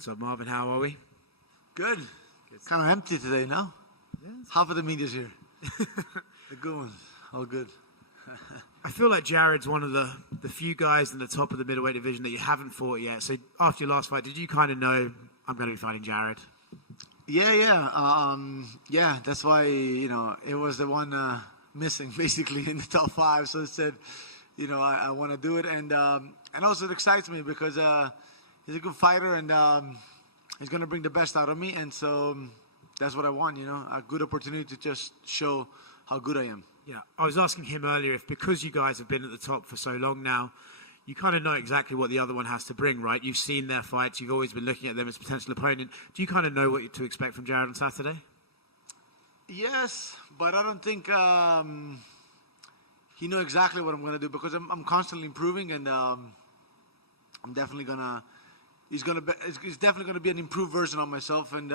What's up, Marvin? How are we? Good. Kind of empty today, no? Yes. Half of the media's here. The good ones. All good. I feel like Jared's one of the few guys in the top of the middleweight division that you haven't fought yet. So after your last fight, did you kind of know I'm going to be fighting Jared? Yeah. That's why, it was the one missing basically in the top 5. So I said, I want to do it. And also it excites me because he's a good fighter and he's going to bring the best out of me. And so that's what I want, a good opportunity to just show how good I am. Yeah, I was asking him earlier if because you guys have been at the top for so long now, you kind of know exactly what the other one has to bring, right? You've seen their fights. You've always been looking at them as a potential opponent. Do you kind of know what to expect from Jared on Saturday? Yes, but I don't think he knows exactly what I'm going to do because I'm constantly improving, and I'm definitely going to... It's definitely going to be an improved version of myself, and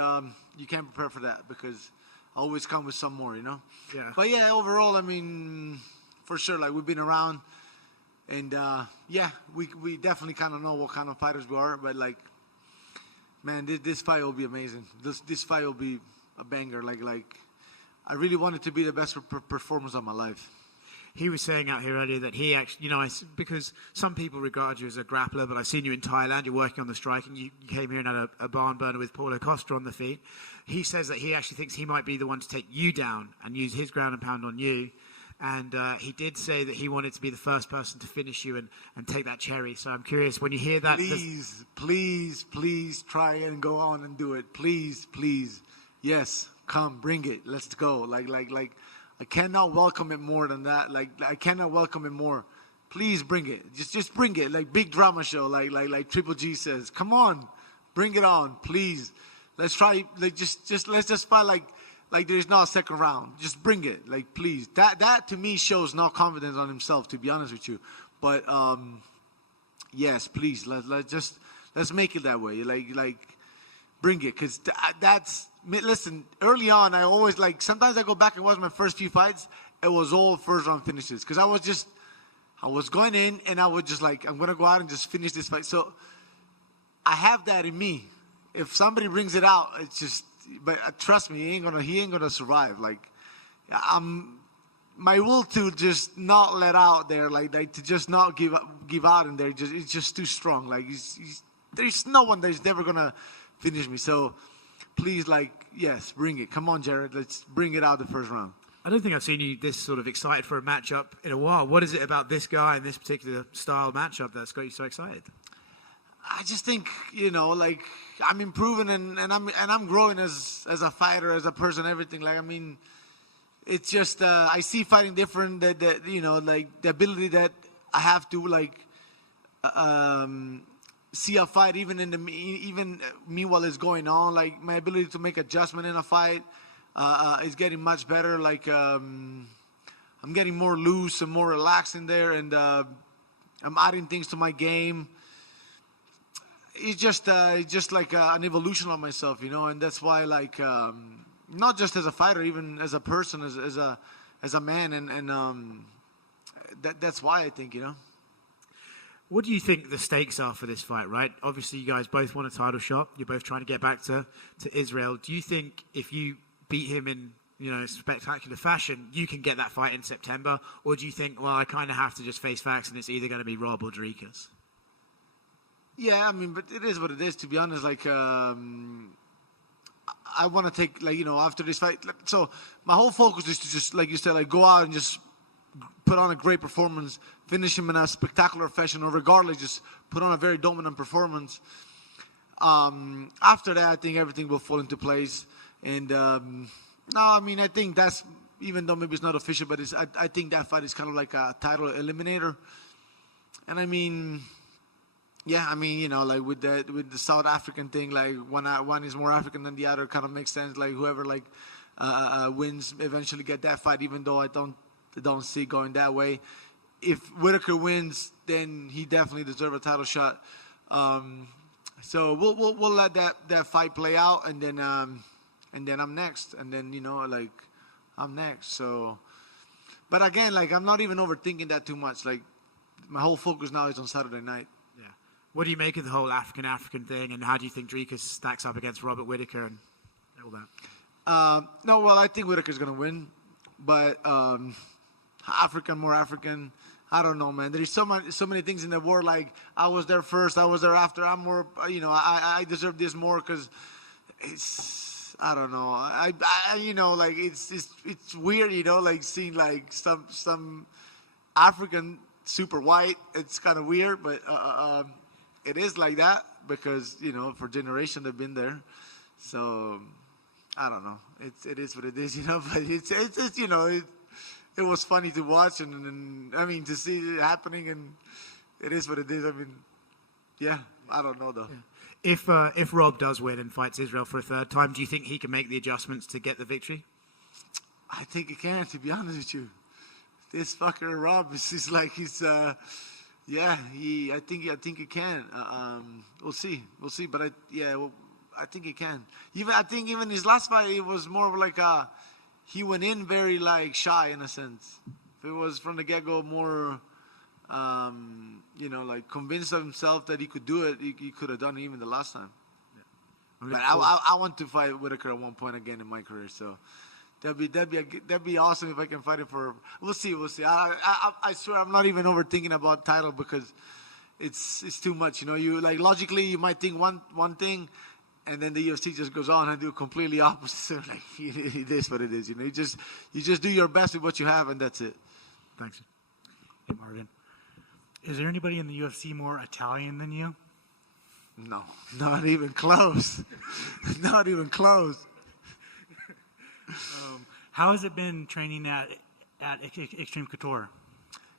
you can't prepare for that because I always come with some more, Yeah. But yeah, overall, I mean, for sure, like we've been around, and we definitely kind of know what kind of fighters we are. But like, man, this fight will be amazing. This fight will be a banger. Like I really want it to be the best performance of my life. He was saying out here earlier that he actually, because some people regard you as a grappler, but I've seen you in Thailand, you're working on the striking, you came here and had a barn burner with Paulo Costa on the feet. He says that he actually thinks he might be the one to take you down and use his ground and pound on you. And he did say that he wanted to be the first person to finish you and take that cherry. So I'm curious, when you hear that... Please try and go on and do it. Please. Yes, come, bring it. Let's go. Like, I cannot welcome it more than that. Like, I cannot welcome it more. Please bring it. Just bring it. Like big drama show. Like Triple G says. Come on, bring it on, please. Let's try. Like let's just fight like there's not a second round. Just bring it. Like please. That to me shows no confidence on himself. To be honest with you, but yes, please. Let's make it that way. Like bring it, because that's. Listen, early on, I always sometimes I go back and watch my first few fights. It was all first round finishes because I was going in and I was just like, I'm going to go out and just finish this fight. So I have that in me. If somebody brings it out, it's just, but trust me, he ain't going to survive. Like, my will to just not let out there, like to just not give out in there, it's just too strong. Like, there's no one that's ever going to finish me. So, please, yes, bring it. Come on, Jared. Let's bring it out the first round. I don't think I've seen you this sort of excited for a matchup in a while. What is it about this guy and this particular style matchup that's got you so excited? I just think, I'm improving and I'm growing as a fighter, as a person, everything. Like, I mean, it's just I see fighting different. That the ability that I have to see a fight even meanwhile it's going on. Like my ability to make adjustment in a fight is getting much better. Like I'm getting more loose and more relaxed in there, and I'm adding things to my game. It's just like an evolution of myself, and that's why not just as a fighter, even as a person, as a man, and that's why I think What do you think the stakes are for this fight, right? Obviously, you guys both want a title shot. You're both trying to get back to Israel. Do you think if you beat him in, spectacular fashion, you can get that fight in September? Or do you think, well, I kind of have to just face facts and it's either going to be Rob or Dricus? Yeah, I mean, but it is what it is, to be honest. Like, I want to take, after this fight. So my whole focus is to just, like you said, go out and just put on a great performance, finish him in a spectacular fashion, or regardless, just put on a very dominant performance. After that, I think everything will fall into place. And I think that's, even though maybe it's not official, but I think that fight is kind of like a title eliminator. And I mean, with the South African thing, one is more African than the other, kind of makes sense. Like whoever wins eventually get that fight, even though I don't see it going that way. If Whittaker wins, then he definitely deserves a title shot. So we'll let that fight play out, and then I'm next, and then I'm next. So, but again, I'm not even overthinking that too much. Like my whole focus now is on Saturday night. Yeah. What do you make of the whole African thing, and how do you think Dricus stacks up against Robert Whittaker and all that? No, well, I think Whittaker's going to win. But more African, I don't know, man. There's so many things in the war, like I was there first, I was there after. I'm more, I deserve this more because I don't know. I like it's weird, like seeing like some African super white. It's kind of weird, but it is like that because for generations they've been there. So I don't know. It is what it is, But it was funny to watch and I mean to see it happening, and it is what it is. I mean, yeah, I don't know though. Yeah. If Rob does win and fights Israel for a third time, do you think he can make the adjustments to get the victory? I think he can, to be honest with you. This fucker Rob is like he's yeah. I think he can. We'll see. But I think he can. I think even his last fight, it was more of like he went in very like shy in a sense. If it was from the get-go more, like convinced of himself that he could do it, he could have done it even the last time. Yeah. But I want to fight Whittaker at one point again in my career, so that'd be awesome if I can fight him for. We'll see. I swear I'm not even overthinking about title because it's too much. You like logically you might think one thing. And then the UFC just goes on and do completely opposite. Like it is what it is, You just do your best with what you have, and that's it. Thanks. Hey, Marvin. Is there anybody in the UFC more Italian than you? No, not even close. Not even close. How has it been training at Extreme Couture?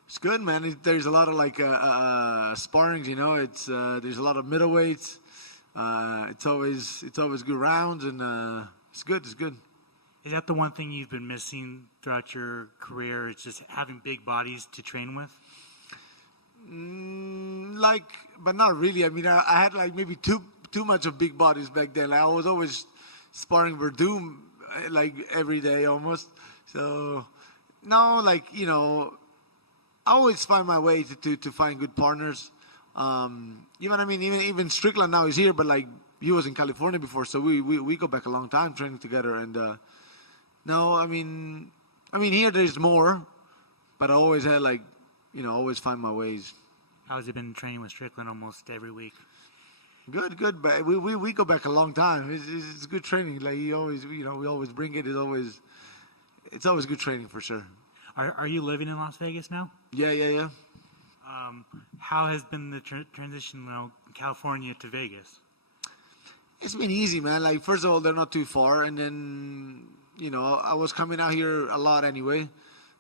It's good, man. There's a lot of like sparrings. It's there's a lot of middleweights. It's always good rounds, and it's good. Is that the one thing you've been missing throughout your career? It's just having big bodies to train with? But not really. I mean, I had like maybe too much of big bodies back then. Like, I was always sparring Verdum like every day almost. So no, I always find my way to find good partners. Even Strickland now is here, but like he was in California before, so we go back a long time training together. And here there's more, but I always had always find my ways. How has it been training with Strickland almost every week? Good, but we go back a long time. It's good training. Like he always, we always bring it. It's always good training for sure. Are you living in Las Vegas now? Yeah. How has been the transition, California to Vegas? It's been easy, man. Like, first of all, they're not too far, and then, I was coming out here a lot anyway.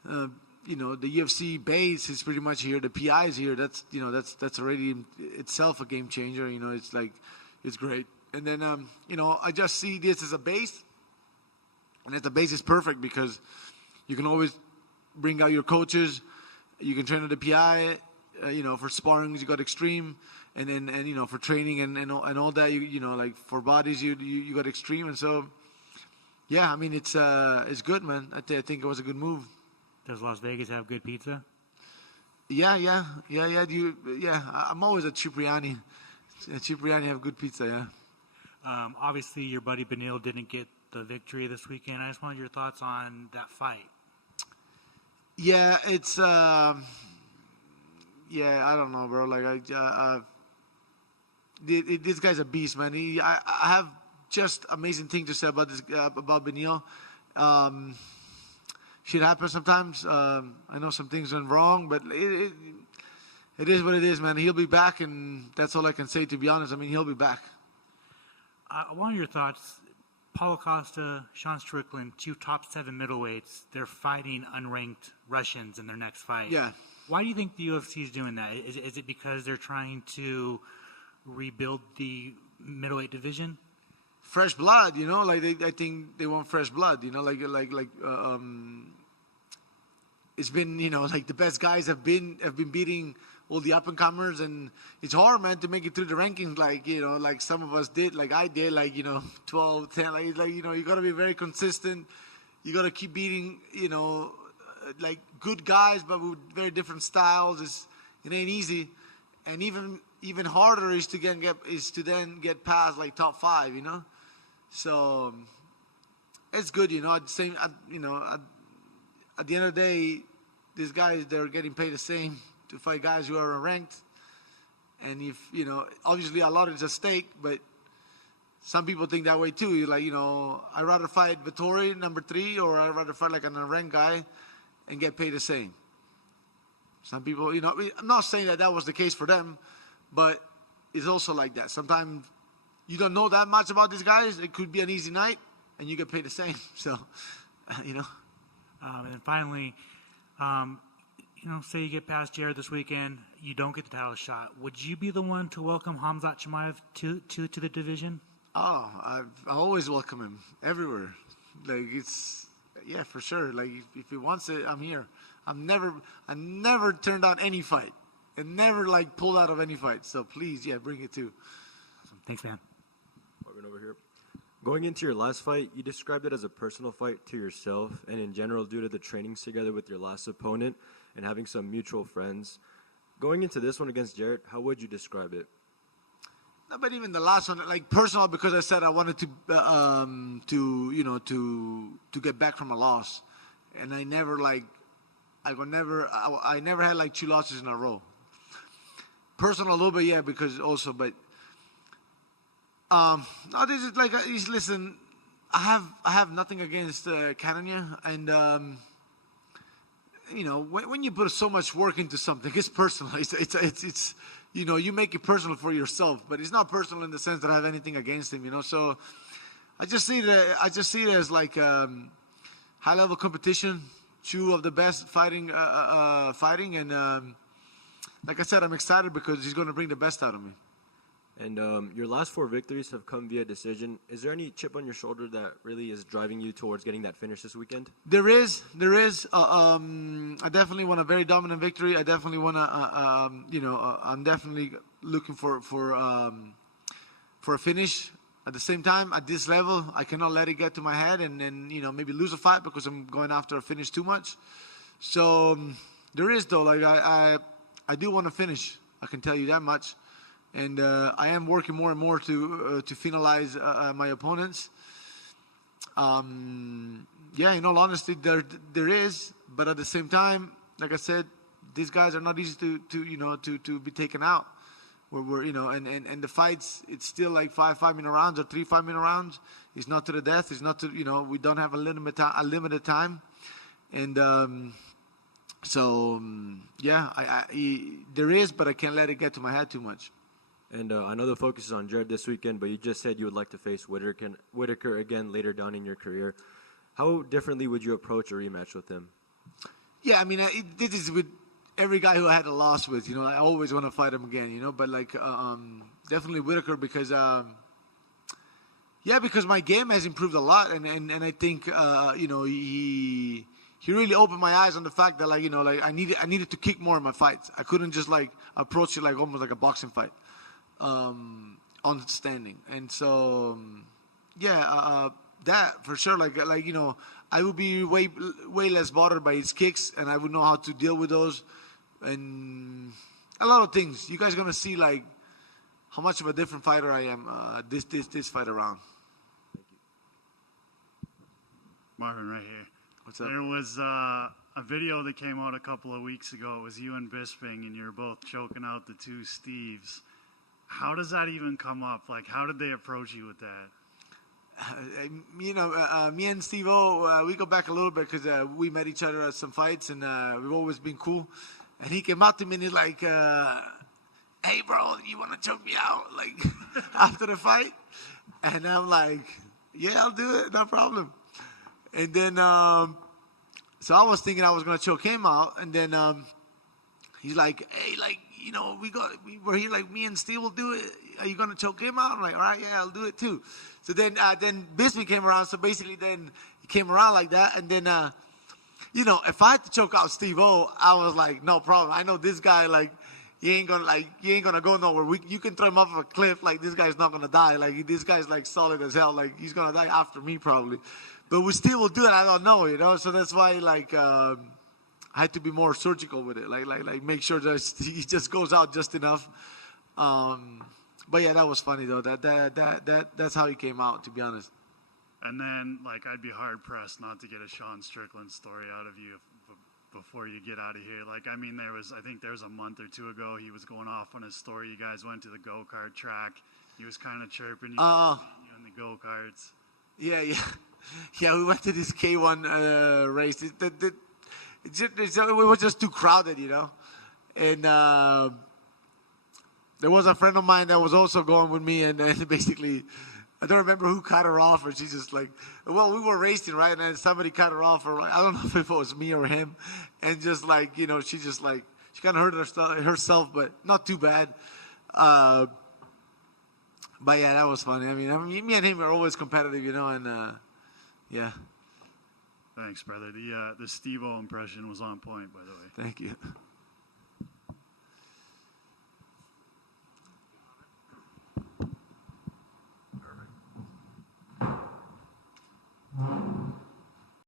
The UFC base is pretty much here. The PI is here. That's already itself a game changer. It's great. And then, I just see this as a base, and that the base is perfect because you can always bring out your coaches. You can train at the PI. For sparring, you got Extreme, and then for training and all that, like for bodies, you got Extreme, and so yeah, I mean it's good, man. I think it was a good move. Does Las Vegas have good pizza? Yeah. I'm always at Cipriani. Cipriani have good pizza, yeah. Obviously, your buddy Beneil didn't get the victory this weekend. I just wanted your thoughts on that fight. Yeah, it's I don't know, bro. Like this guy's a beast, man. I have just amazing things to say about this about Beneil. Shit happens sometimes. I know some things went wrong, but it is what it is, man. He'll be back, and that's all I can say. To be honest, I mean he'll be back. I want your thoughts. Paulo Costa, Sean Strickland, 2 top 7 middleweights. They're fighting unranked Russians in their next fight. Yeah. Why do you think the UFC is doing that? Is it because they're trying to rebuild the middleweight division? Fresh blood, I think they want fresh blood, it's been, like the best guys have been beating all the up and comers, and it's hard, man, to make it through the rankings, like some of us did, like I did, 12, 10, you got to be very consistent. You got to keep beating, like good guys, but with very different styles. It ain't easy. And even even harder is to then get past like top 5, you know. So it's good, you know. At the end of the day, these guys, they're getting paid the same to fight guys who are ranked. And if, you know, obviously a lot is at stake, but some people think that way too. You're like, you know, I'd rather fight Vettori, number 3, or I'd rather fight like an unranked guy and get paid the same. Some people, you know, I'm not saying that was the case for them, but it's also like that. Sometimes you don't know that much about these guys. It could be an easy night, and you get paid the same. So, you know. And then finally, you know, say you get past Jared this weekend, you don't get the title shot. Would you be the one to welcome Khamzat Chimaev to the division? Oh, I always welcome him everywhere. Like, it's, yeah, for sure. Like, if he wants it, I'm here. I never turned down any fight, and never like pulled out of any fight. So please, yeah, bring it too. Awesome. Thanks, man. Marvin over here. Going into your last fight, you described it as a personal fight to yourself, and in general, due to the trainings together with your last opponent and having some mutual friends. Going into this one against Jarrett, how would you describe it? No, but even the last one, like personal, because I said I wanted to get back from a loss, and I never had like 2 losses in a row. Personal a little bit, yeah, because also, but no, this is like, listen, I have nothing against Cannonier, and you know, when you put so much work into something, it's personal. It's you know, you make it personal for yourself, but it's not personal in the sense that I have anything against him, you know. So I just see it as like high level competition. 2 of the best fighting, and like I said, I'm excited because he's going to bring the best out of me. And your last 4 victories have come via decision. Is there any chip on your shoulder that really is driving you towards getting that finish this weekend? There is. I definitely want a very dominant victory. I definitely want to, I'm definitely looking for a finish. At the same time, at this level, I cannot let it get to my head and then, you know, maybe lose a fight because I'm going after a finish too much. So there is, though, like I do want to finish. I can tell you that much. And I am working more and more to finalize my opponents. Yeah, in all honesty, there is. But at the same time, like I said, these guys are not easy to be taken out. We're you know, and the fights, it's still like 5-minute rounds or 3 5-minute rounds. It's not to the death. It's not to, you know, we don't have a limited time. And yeah, there is, but I can't let it get to my head too much. And I know the focus is on Jared this weekend, but you just said you would like to face Whittaker again later down in your career. How differently would you approach a rematch with him? Yeah, I mean, this is with every guy who I had a loss with. You know, I always want to fight him again. You know, but like definitely Whittaker because because my game has improved a lot, and I think you know, he really opened my eyes on the fact that, like, you know, like I needed to kick more in my fights. I couldn't just like approach it like almost like a boxing fight. On standing, and so that for sure, like you know, I would be way less bothered by his kicks, and I would know how to deal with those, and a lot of things. You guys are gonna see like how much of a different fighter I am this fight around. Thank you. Marvin, right here. What's up? There was a video that came out a couple of weeks ago. It was you and Bisping, and you're both choking out the 2 Steves. How does that even come up? Like, how did they approach you with that? You know, me and Steve-O, we go back a little bit because we met each other at some fights, and we've always been cool. And he came up to me and he's like, hey, bro, you want to choke me out, like, after the fight? And I'm like, yeah, I'll do it, no problem. And then, so I was thinking I was going to choke him out, and then he's like, hey, like, you know, we're here, like, me and Steve will do it. Are you going to choke him out? I'm like, all right, yeah, I'll do it too. So then Bisping came around. So basically then he came around like that. And then, you know, if I had to choke out Steve-O, I was like, no problem. I know this guy, like, he ain't gonna go nowhere. You can throw him off of a cliff. Like, this guy's not going to die. Like, this guy's, like, solid as hell. Like, he's going to die after me probably. But we still will do it. I don't know, you know. So that's why, like, I had to be more surgical with it, like make sure that he just goes out just enough. But yeah, that was funny though. That's how he came out, to be honest. And then, like, I'd be hard pressed not to get a Sean Strickland story out of you before you get out of here. Like, I mean, I think there was a month or two ago, he was going off on his story. You guys went to the go-kart track. He was kind of chirping you in the go-karts. Yeah. We went to this K1 race. It was just too crowded, you know. And there was a friend of mine that was also going with me, and basically, I don't remember who cut her off, or she just like, well, we were racing, right? And then somebody cut her off, or I don't know if it was me or him, and just like, you know, she kind of hurt herself, but not too bad. But yeah, that was funny. I mean, me and him are always competitive, you know, and yeah. Thanks, brother. The Steve-O impression was on point, by the way. Thank you.